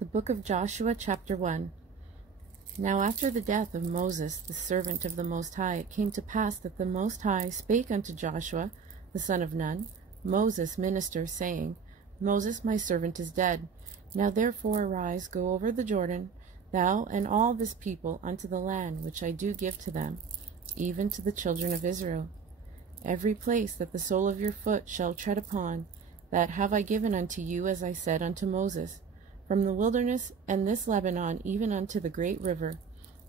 The book of Joshua, chapter 1. Now after the death of Moses, the servant of the Most High, it came to pass that the Most High spake unto Joshua, the son of Nun, Moses' minister, saying, Moses, my servant, is dead. Now therefore arise, go over the Jordan, thou and all this people, unto the land which I do give to them, even to the children of Israel. Every place that the sole of your foot shall tread upon, that have I given unto you, as I said unto Moses, from the wilderness and this Lebanon, even unto the great river,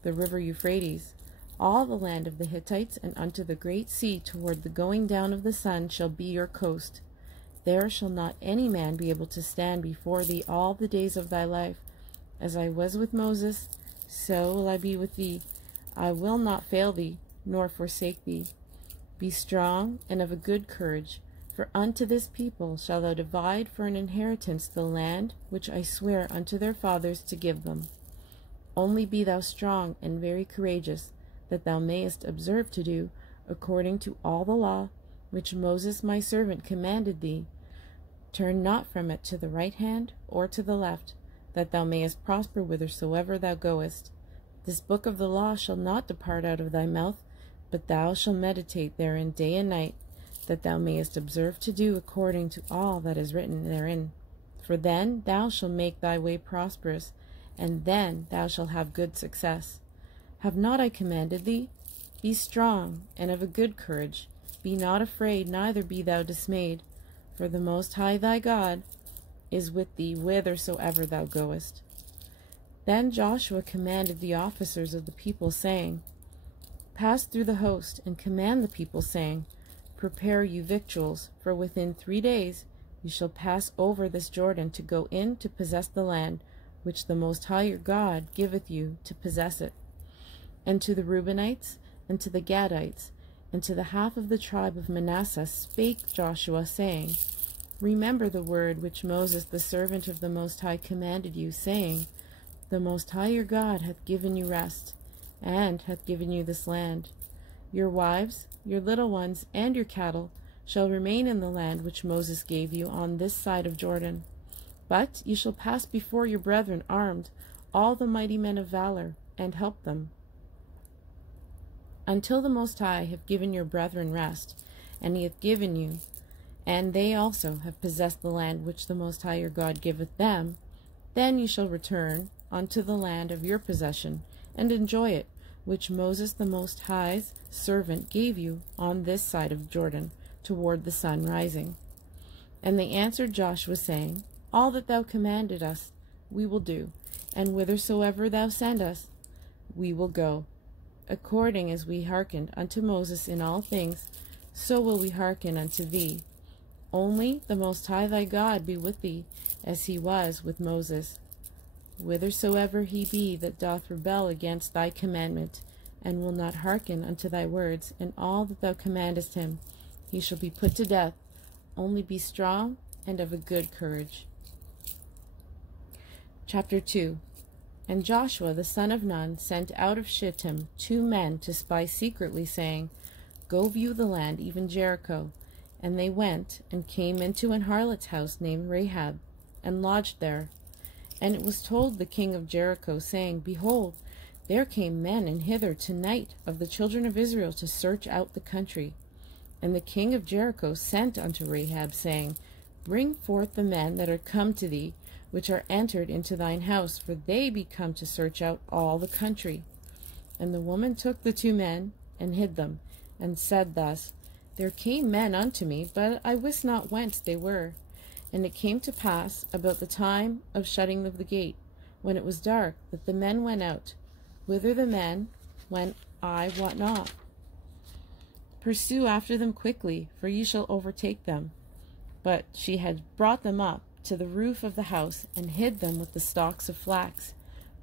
the river Euphrates, all the land of the Hittites, and unto the great sea toward the going down of the sun shall be your coast. There shall not any man be able to stand before thee all the days of thy life. As I was with Moses, so will I be with thee. I will not fail thee, nor forsake thee. Be strong and of a good courage, for unto this people shalt thou divide for an inheritance the land which I swear unto their fathers to give them. Only be thou strong and very courageous, that thou mayest observe to do according to all the law which Moses my servant commanded thee. Turn not from it to the right hand or to the left, that thou mayest prosper whithersoever thou goest. This book of the law shall not depart out of thy mouth, but thou shalt meditate therein day and night, that thou mayest observe to do according to all that is written therein. For then thou shalt make thy way prosperous, and then thou shalt have good success. Have not I commanded thee? Be strong and of a good courage. Be not afraid, neither be thou dismayed. For the Most High thy God is with thee whithersoever thou goest. Then Joshua commanded the officers of the people, saying, Pass through the host, and command the people, saying, Prepare you victuals, for within 3 days you shall pass over this Jordan to go in to possess the land which the Most High your God giveth you to possess it. And to the Reubenites, and to the Gadites, and to the half of the tribe of Manasseh spake Joshua, saying, Remember the word which Moses the servant of the Most High commanded you, saying, The Most High your God hath given you rest, and hath given you this land. Your wives, your little ones, and your cattle shall remain in the land which Moses gave you on this side of Jordan. But ye shall pass before your brethren armed, all the mighty men of valor, and help them, until the Most High have given your brethren rest, and he hath given you, and they also have possessed the land which the Most High your God giveth them. Then ye shall return unto the land of your possession, and enjoy it, which Moses the Most High's servant gave you on this side of Jordan, toward the sun rising. And they answered Joshua, saying, All that thou commanded us we will do, and whithersoever thou send us we will go. According as we hearkened unto Moses in all things, so will we hearken unto thee. Only the Most High thy God be with thee, as he was with Moses. Whithersoever he be that doth rebel against thy commandment, and will not hearken unto thy words, and all that thou commandest him, he shall be put to death. Only be strong and of a good courage. Chapter 2. And Joshua the son of Nun sent out of Shittim 2 men to spy secretly, saying, Go view the land, even Jericho. And they went, and came into an harlot's house named Rahab, and lodged there. And it was told the king of Jericho, saying, Behold, there came men in hither tonight of the children of Israel to search out the country. And the king of Jericho sent unto Rahab, saying, Bring forth the men that are come to thee, which are entered into thine house, for they be come to search out all the country. And the woman took the 2 men, and hid them, and said thus, There came men unto me, but I wist not whence they were. And it came to pass, about the time of shutting of the gate, when it was dark, that the men went out. Whither the men went, I wot not. Pursue after them quickly, for ye shall overtake them. But she had brought them up to the roof of the house, and hid them with the stalks of flax,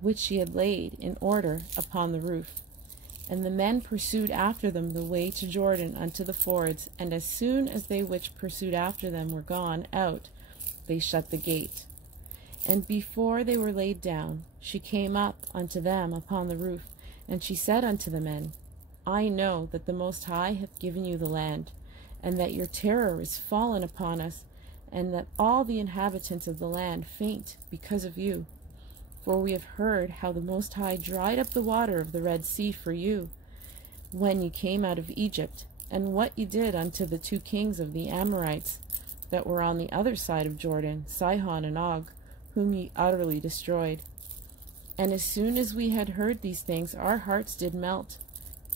which she had laid in order upon the roof. And the men pursued after them the way to Jordan unto the fords, and as soon as they which pursued after them were gone out, they shut the gate. And before they were laid down, she came up unto them upon the roof, and she said unto the men, I know that the Most High hath given you the land, and that your terror is fallen upon us, and that all the inhabitants of the land faint because of you. For we have heard how the Most High dried up the water of the Red Sea for you, when you came out of Egypt, and what you did unto the 2 kings of the Amorites that were on the other side of Jordan, Sihon and Og, whom ye utterly destroyed. And as soon as we had heard these things, our hearts did melt,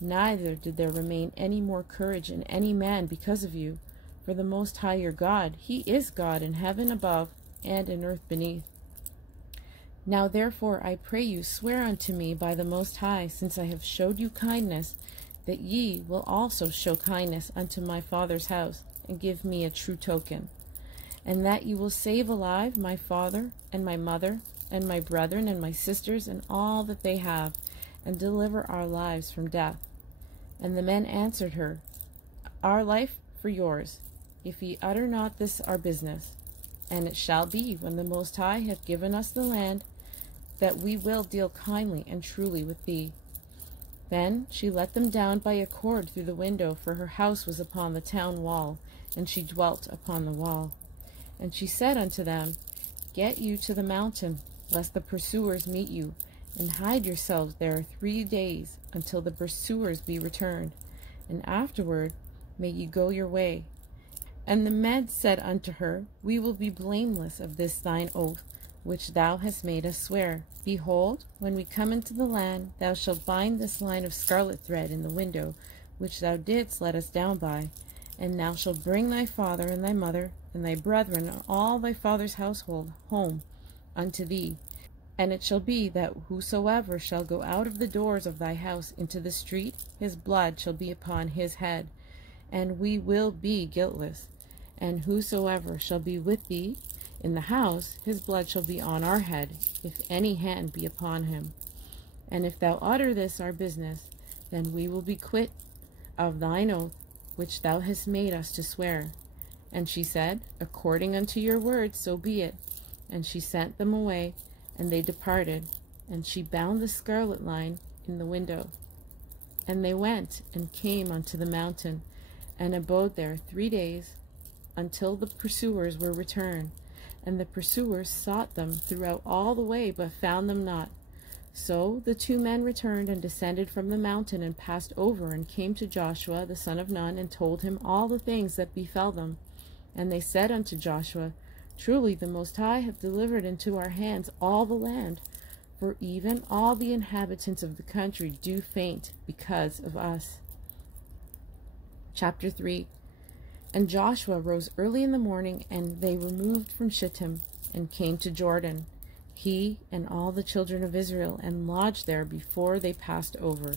neither did there remain any more courage in any man because of you. For the Most High your God, he is God in heaven above and in earth beneath. Now therefore I pray you, swear unto me by the Most High, since I have showed you kindness, that ye will also show kindness unto my father's house, and give me a true token, and that you will save alive my father and my mother and my brethren and my sisters and all that they have, and deliver our lives from death. And the men answered her, Our life for yours, if ye utter not this our business. And it shall be, when the Most High hath given us the land, that we will deal kindly and truly with thee. Then she let them down by a cord through the window, for her house was upon the town wall, and she dwelt upon the wall. And she said unto them, Get you to the mountain, lest the pursuers meet you, and hide yourselves there 3 days, until the pursuers be returned, and afterward may ye go your way. And the men said unto her, We will be blameless of this thine oath, which thou hast made us swear. Behold, when we come into the land, thou shalt bind this line of scarlet thread in the window, which thou didst let us down by, and thou shalt bring thy father and thy mother, and thy brethren, and all thy father's household home unto thee. And it shall be that whosoever shall go out of the doors of thy house into the street, his blood shall be upon his head, and we will be guiltless. And whosoever shall be with thee in the house, his blood shall be on our head, if any hand be upon him. And if thou utter this our business, then we will be quit of thine oath, which thou hast made us to swear. And she said, According unto your word, so be it. And she sent them away, and they departed, and she bound the scarlet line in the window. And they went and came unto the mountain, and abode there 3 days, until the pursuers were returned. And the pursuers sought them throughout all the way, but found them not. So the 2 men returned and descended from the mountain, and passed over, and came to Joshua the son of Nun, and told him all the things that befell them. And they said unto Joshua, Truly the Most High hath delivered into our hands all the land, for even all the inhabitants of the country do faint because of us. Chapter 3. And Joshua rose early in the morning, and they removed from Shittim, and came to Jordan, he and all the children of Israel, and lodged there before they passed over.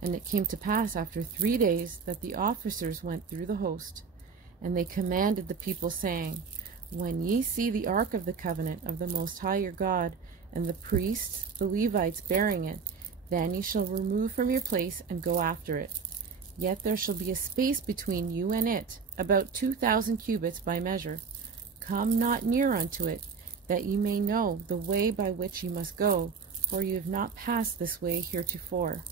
And it came to pass after 3 days that the officers went through the host, and they commanded the people, saying, When ye see the ark of the covenant of the Most High your God, and the priests, the Levites, bearing it, then ye shall remove from your place, and go after it. Yet there shall be a space between you and it, about 2,000 cubits by measure. Come not near unto it, that ye may know the way by which ye must go, for ye have not passed this way heretofore.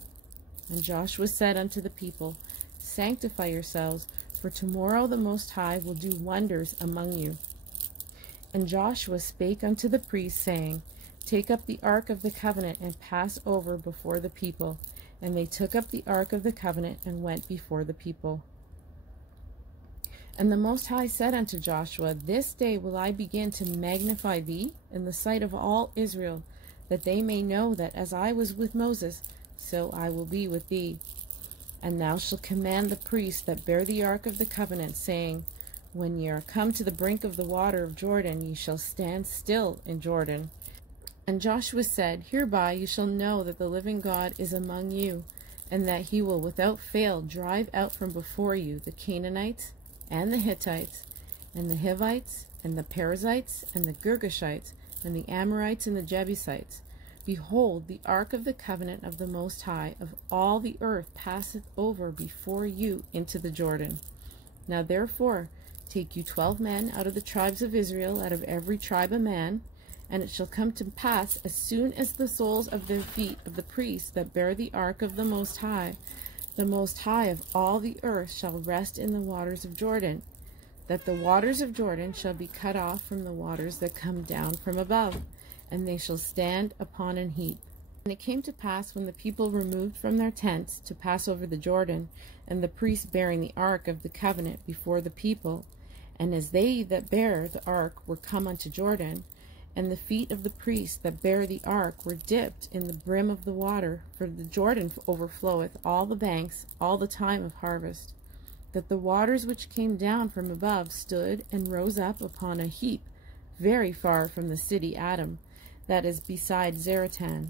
And Joshua said unto the people, Sanctify yourselves, for tomorrow the Most High will do wonders among you. And Joshua spake unto the priests, saying, Take up the ark of the covenant, and pass over before the people. And they took up the ark of the covenant, and went before the people. And the Most High said unto Joshua, This day will I begin to magnify thee in the sight of all Israel, that they may know that as I was with Moses, so I will be with thee. And thou shalt command the priests that bear the ark of the covenant, saying, When ye are come to the brink of the water of Jordan, ye shall stand still in Jordan. And Joshua said, Hereby you shall know that the living God is among you, and that he will without fail drive out from before you the Canaanites, and the Hittites, and the Hivites, and the Perizzites, and the Girgashites, and the Amorites, and the Jebusites. Behold, the ark of the covenant of the Most High of all the earth passeth over before you into the Jordan. Now therefore take you 12 men out of the tribes of Israel, out of every tribe a man. And it shall come to pass, as soon as the soles of their feet of the priests that bear the ark of the Most High of all the earth shall rest in the waters of Jordan, that the waters of Jordan shall be cut off from the waters that come down from above, and they shall stand upon an heap. And it came to pass, when the people removed from their tents to pass over the Jordan, and the priests bearing the ark of the covenant before the people, and as they that bear the ark were come unto Jordan, and the feet of the priests that bear the ark were dipped in the brim of the water, for the Jordan overfloweth all the banks all the time of harvest, that the waters which came down from above stood and rose up upon a heap very far from the city Adam, that is beside Zaratan.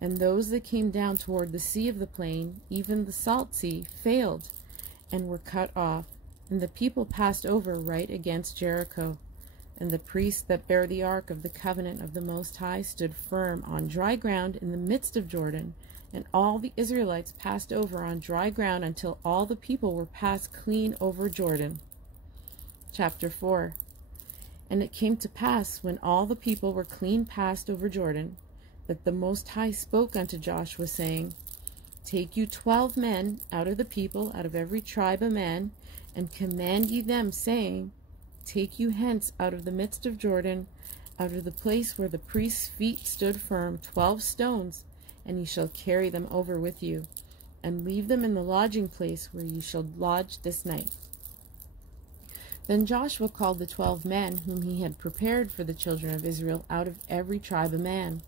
And those that came down toward the sea of the plain, even the salt sea, failed, and were cut off. And the people passed over right against Jericho. And the priests that bear the ark of the covenant of the Most High stood firm on dry ground in the midst of Jordan. And all the Israelites passed over on dry ground until all the people were passed clean over Jordan. Chapter 4. And it came to pass, when all the people were clean passed over Jordan, that the Most High spoke unto Joshua, saying, Take you 12 men out of the people, out of every tribe a man, and command ye them, saying, Take you hence out of the midst of Jordan, out of the place where the priest's feet stood firm, 12 stones, and ye shall carry them over with you, and leave them in the lodging place where ye shall lodge this night. Then Joshua called the 12 men whom he had prepared for the children of Israel out of every tribe a man.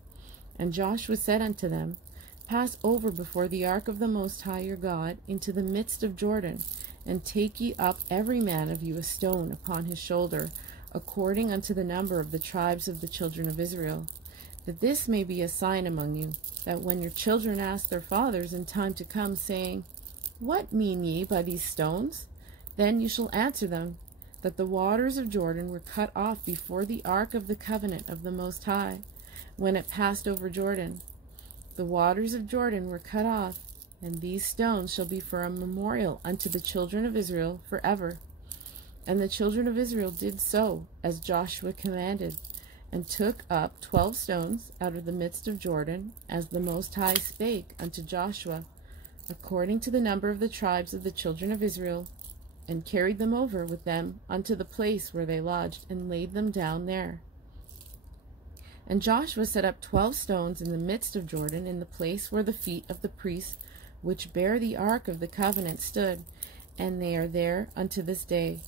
And Joshua said unto them, Pass over before the ark of the Most High your God into the midst of Jordan, and take ye up every man of you a stone upon his shoulder, according unto the number of the tribes of the children of Israel, that this may be a sign among you, that when your children ask their fathers in time to come, saying, What mean ye by these stones? Then you shall answer them, that the waters of Jordan were cut off before the ark of the covenant of the Most High, when it passed over Jordan. The waters of Jordan were cut off, and these stones shall be for a memorial unto the children of Israel forever. And the children of Israel did so, as Joshua commanded, and took up 12 stones out of the midst of Jordan, as the Most High spake unto Joshua, according to the number of the tribes of the children of Israel, and carried them over with them unto the place where they lodged, and laid them down there. And Joshua set up 12 stones in the midst of Jordan, in the place where the feet of the priests which bear the ark of the covenant stood, and they are there unto this day.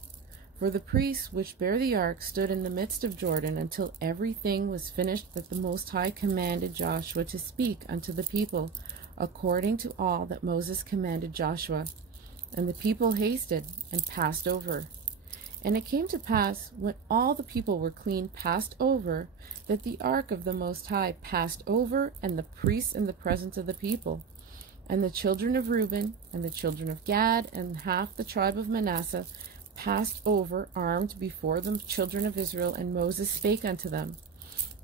For the priests which bear the ark stood in the midst of Jordan until everything was finished that the Most High commanded Joshua to speak unto the people, according to all that Moses commanded Joshua. And the people hasted and passed over. And it came to pass, when all the people were clean passed over, that the ark of the Most High passed over, and the priests in the presence of the people. And the children of Reuben, and the children of Gad, and half the tribe of Manasseh passed over armed before the children of Israel, and Moses spake unto them.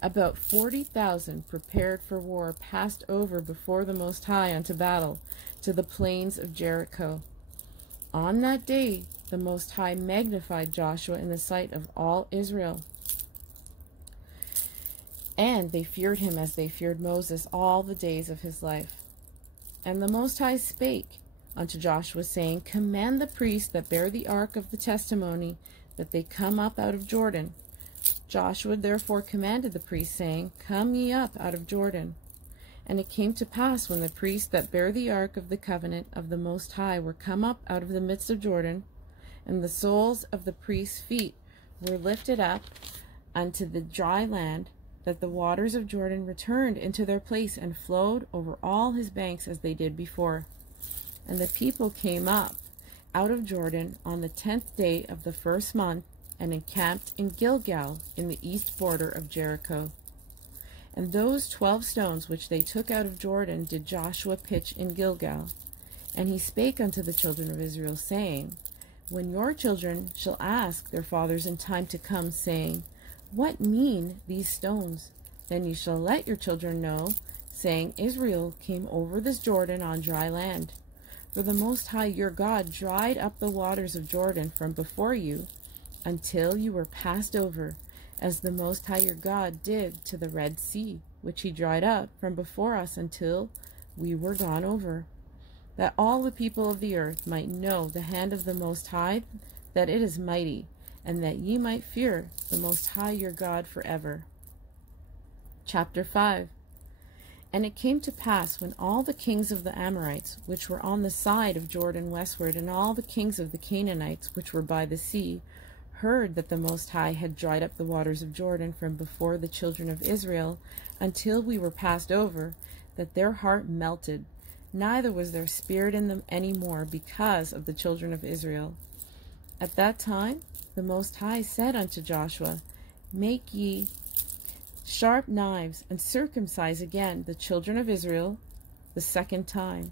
About 40,000 prepared for war passed over before the Most High unto battle, to the plains of Jericho. On that day the Most High magnified Joshua in the sight of all Israel. And they feared him as they feared Moses all the days of his life. And the Most High spake unto Joshua, saying, Command the priests that bear the ark of the testimony, that they come up out of Jordan. Joshua therefore commanded the priests, saying, Come ye up out of Jordan. And it came to pass, when the priests that bear the ark of the covenant of the Most High were come up out of the midst of Jordan, and the soles of the priests' feet were lifted up unto the dry land, that the waters of Jordan returned into their place, and flowed over all his banks as they did before. And the people came up out of Jordan on the 10th day of the first month, and encamped in Gilgal in the east border of Jericho. And those 12 stones which they took out of Jordan did Joshua pitch in Gilgal. And he spake unto the children of Israel, saying, When your children shall ask their fathers in time to come, saying, What mean these stones? Then you shall let your children know, saying, Israel came over this Jordan on dry land. For the Most High your God dried up the waters of Jordan from before you, until you were passed over, as the Most High your God did to the Red Sea, which he dried up from before us until we were gone over, that all the people of the earth might know the hand of the Most High, that it is mighty, and that ye might fear the Most High your God forever. Chapter 5. And it came to pass, when all the kings of the Amorites, which were on the side of Jordan westward, and all the kings of the Canaanites, which were by the sea, heard that the Most High had dried up the waters of Jordan from before the children of Israel, until we were passed over, that their heart melted, neither was there spirit in them any more, because of the children of Israel. At that time the Most High said unto Joshua, Make ye sharp knives, and circumcise again the children of Israel the second time.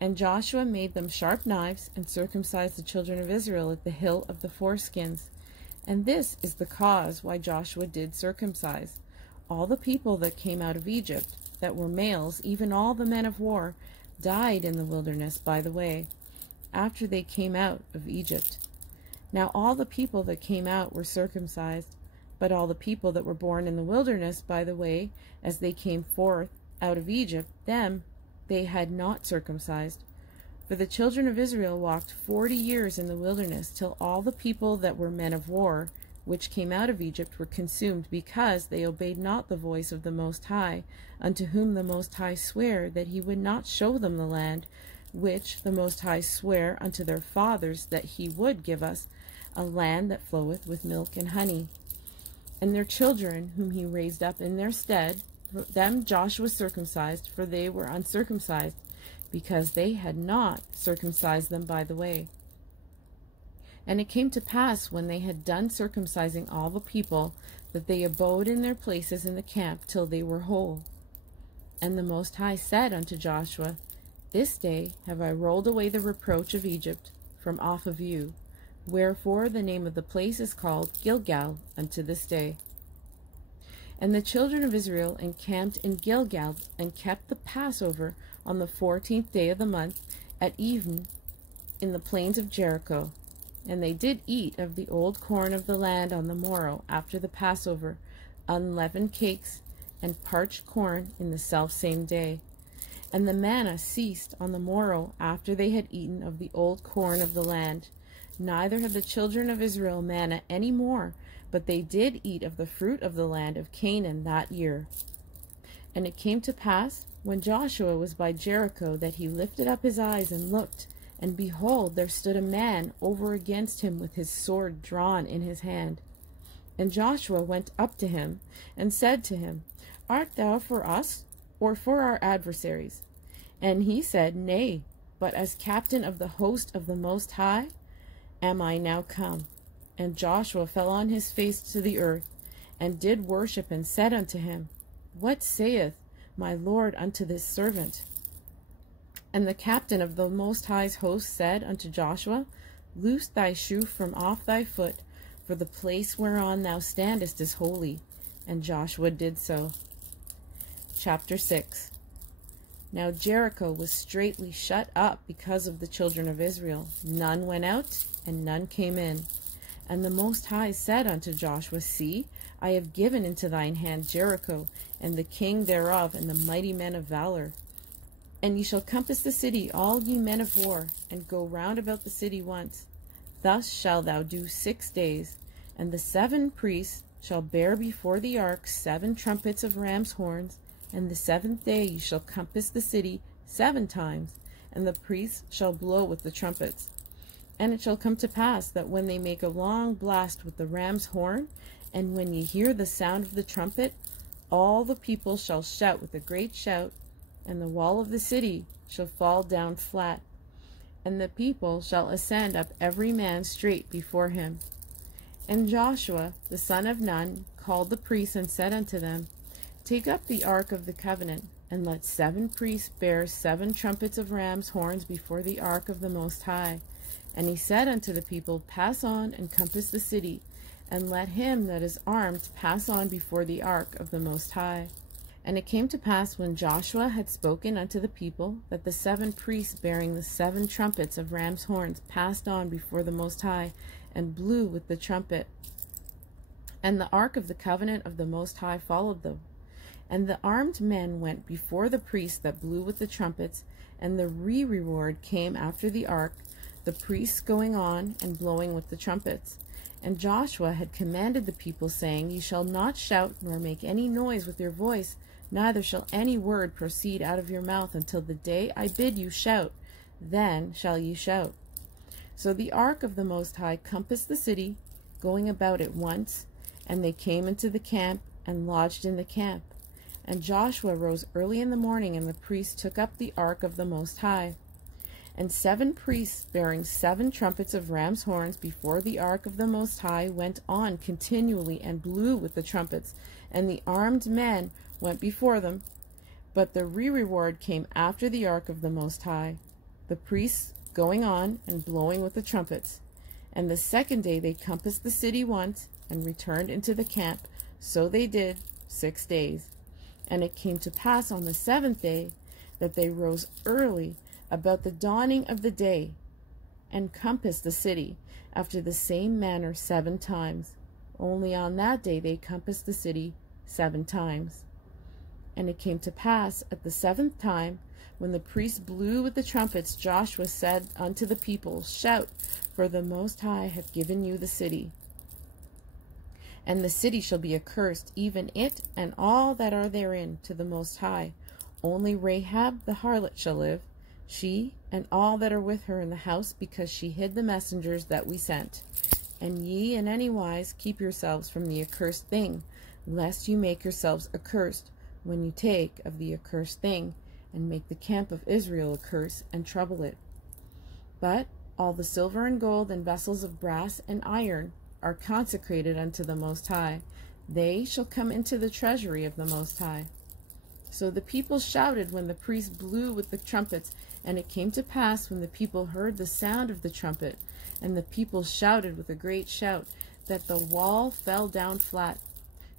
And Joshua made them sharp knives, and circumcised the children of Israel at the hill of the foreskins. And this is the cause why Joshua did circumcise all the people that came out of Egypt, that were males, even all the men of war, died in the wilderness by the way, after they came out of Egypt. Now all the people that came out were circumcised, but all the people that were born in the wilderness by the way, as they came forth out of Egypt, them they had not circumcised. For the children of Israel walked 40 years in the wilderness, till all the people that were men of war, which came out of Egypt, were consumed, because they obeyed not the voice of the Most High, unto whom the Most High sware that he would not show them the land, which the Most High sware unto their fathers that he would give us, a land that floweth with milk and honey. And their children, whom he raised up in their stead, them Joshua circumcised, for they were uncircumcised, because they had not circumcised them by the way. And it came to pass, when they had done circumcising all the people, that they abode in their places in the camp till they were whole. And the Most High said unto Joshua, This day have I rolled away the reproach of Egypt from off of you. Wherefore the name of the place is called Gilgal unto this day. And the children of Israel encamped in Gilgal, and kept the Passover on the 14th day of the month, at even, in the plains of Jericho. And they did eat of the old corn of the land on the morrow after the Passover, unleavened cakes, and parched corn in the selfsame day. And the manna ceased on the morrow after they had eaten of the old corn of the land. Neither had the children of Israel manna any more, but they did eat of the fruit of the land of Canaan that year. And it came to pass, when Joshua was by Jericho, that he lifted up his eyes and looked, and behold, there stood a man over against him with his sword drawn in his hand. And Joshua went up to him, and said to him, Art thou for us, or for our adversaries? And he said, Nay, but as captain of the host of the Most High am I now come. And Joshua fell on his face to the earth, and did worship, and said unto him, What saith my Lord unto this servant? And the captain of the Most High's host said unto Joshua, Loose thy shoe from off thy foot, for the place whereon thou standest is holy. And Joshua did so. Chapter 6. Now Jericho was straitly shut up because of the children of Israel. None went out, and none came in. And the Most High said unto Joshua, See, I have given into thine hand Jericho, and the king thereof, and the mighty men of valor. And ye shall compass the city, all ye men of war, and go round about the city once. Thus shalt thou do 6 days. And the 7 priests shall bear before the ark 7 trumpets of ram's horns. And the 7th day ye shall compass the city 7 times, and the priests shall blow with the trumpets. And it shall come to pass, that when they make a long blast with the ram's horn, and when ye hear the sound of the trumpet, all the people shall shout with a great shout, and the wall of the city shall fall down flat, and the people shall ascend up every man straight before him. And Joshua the son of Nun called the priests, and said unto them, Take up the ark of the covenant, and let 7 priests bear 7 trumpets of ram's horns before the ark of the Most High. And he said unto the people, Pass on, and compass the city, and let him that is armed pass on before the ark of the Most High. And it came to pass, when Joshua had spoken unto the people, that the 7 priests bearing the 7 trumpets of ram's horns passed on before the Most High, and blew with the trumpet. And the ark of the covenant of the Most High followed them. And the armed men went before the priests that blew with the trumpets, and the reward came after the ark, the priests going on and blowing with the trumpets. And Joshua had commanded the people, saying, Ye shall not shout, nor make any noise with your voice, neither shall any word proceed out of your mouth until the day I bid you shout. Then shall ye shout. So the ark of the Most High compassed the city, going about it once, and they came into the camp, and lodged in the camp. And Joshua rose early in the morning, and the priests took up the ark of the Most High. And 7 priests bearing 7 trumpets of ram's horns before the ark of the Most High went on continually and blew with the trumpets, and the armed men went before them. But the reward came after the ark of the Most High, the priests going on and blowing with the trumpets. And the second day they compassed the city once, and returned into the camp. So they did 6 days. And it came to pass on the 7th day that they rose early about the dawning of the day, and compassed the city after the same manner 7 times. Only on that day they compassed the city 7 times. And it came to pass at the 7th time, when the priests blew with the trumpets, Joshua said unto the people, Shout, for the Most High hath given you the city. And the city shall be accursed, even it and all that are therein, to the Most High. Only Rahab the harlot shall live, she and all that are with her in the house, because she hid the messengers that we sent. And ye in any wise keep yourselves from the accursed thing, lest you make yourselves accursed when you take of the accursed thing, and make the camp of Israel a curse, and trouble it. But all the silver and gold and vessels of brass and iron are consecrated unto the Most High. They shall come into the treasury of the Most High. So the people shouted when the priests blew with the trumpets, and it came to pass, when the people heard the sound of the trumpet, and the people shouted with a great shout, that the wall fell down flat,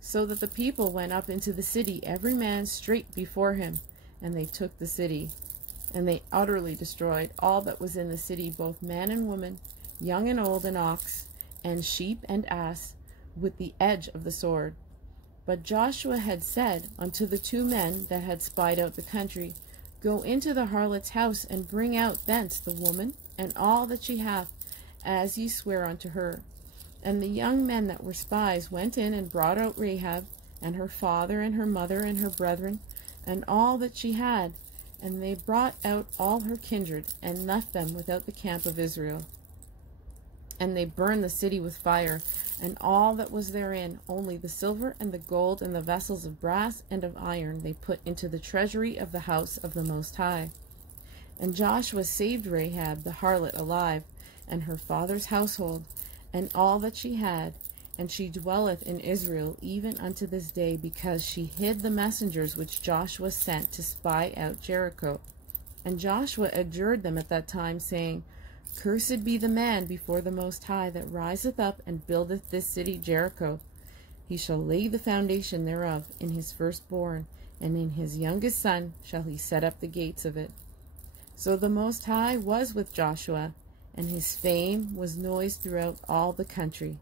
so that the people went up into the city, every man straight before him, and they took the city. And they utterly destroyed all that was in the city, both man and woman, young and old, and ox, and sheep and ass, with the edge of the sword. But Joshua had said unto the 2 men that had spied out the country, Go into the harlot's house, and bring out thence the woman, and all that she hath, as ye swear unto her. And the young men that were spies went in, and brought out Rahab, and her father, and her mother, and her brethren, and all that she had. And they brought out all her kindred, and left them without the camp of Israel. And they burned the city with fire, and all that was therein, only the silver and the gold and the vessels of brass and of iron they put into the treasury of the house of the Most High. And Joshua saved Rahab the harlot alive, and her father's household, and all that she had, and she dwelleth in Israel even unto this day, because she hid the messengers which Joshua sent to spy out Jericho. And Joshua adjured them at that time, saying, Cursed be the man before the Most High that riseth up and buildeth this city Jericho. He shall lay the foundation thereof in his firstborn, and in his youngest son shall he set up the gates of it. So the Most High was with Joshua, and his fame was noised throughout all the country.